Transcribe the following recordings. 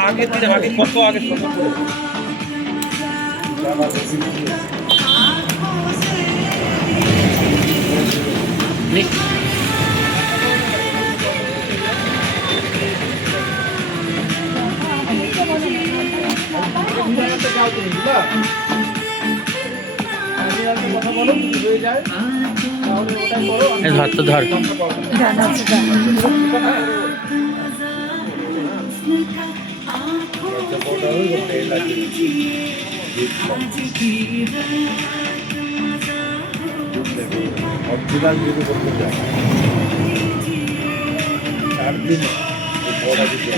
আগে আগে কত আগে? ধর তো ধর অরিজিনাল যদি করতে চায় চার দিন এই বড়া দিতে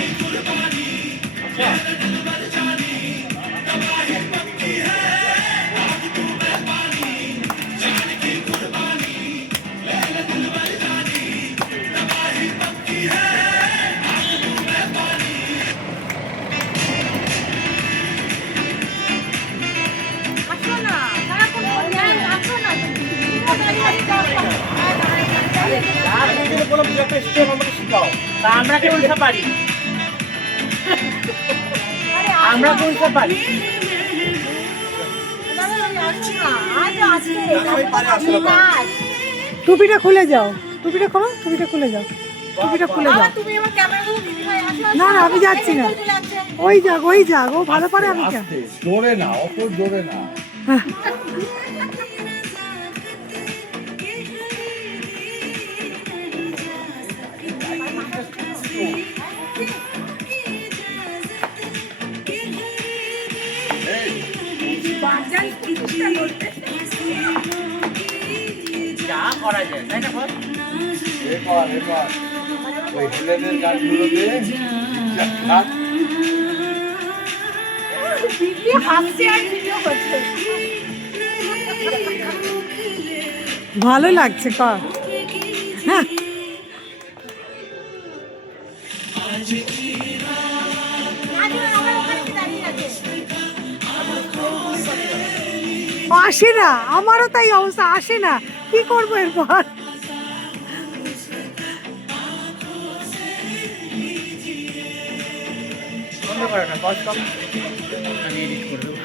বললাম যে একটা স্টেপ আমাকে শিখাও। তা আমরা কি উল্টা পারি? আমরা কি উল্টা পারি। টুপিটা খুলে যাও। টুপিটা খোলো টুপিটা খুলে যাও। টুপিটা খুলে যাও। না, না, আমি যাচ্ছি না। ওই যাক ওই যাক ও ভালো পারে আমি জোরে না অত জোরে না। যা করা যায় তাই না বল? এবার এবার ওই হেলেনের গানগুলো দিয়ে হাত হাসছে আর ভিডিও করছে। ভালো লাগছে কর। হ্যাঁ। আসে না। আমারও তাই অবস্থা, আসে না। কি করব এরপর? করে না আমি এডিট করে দেবো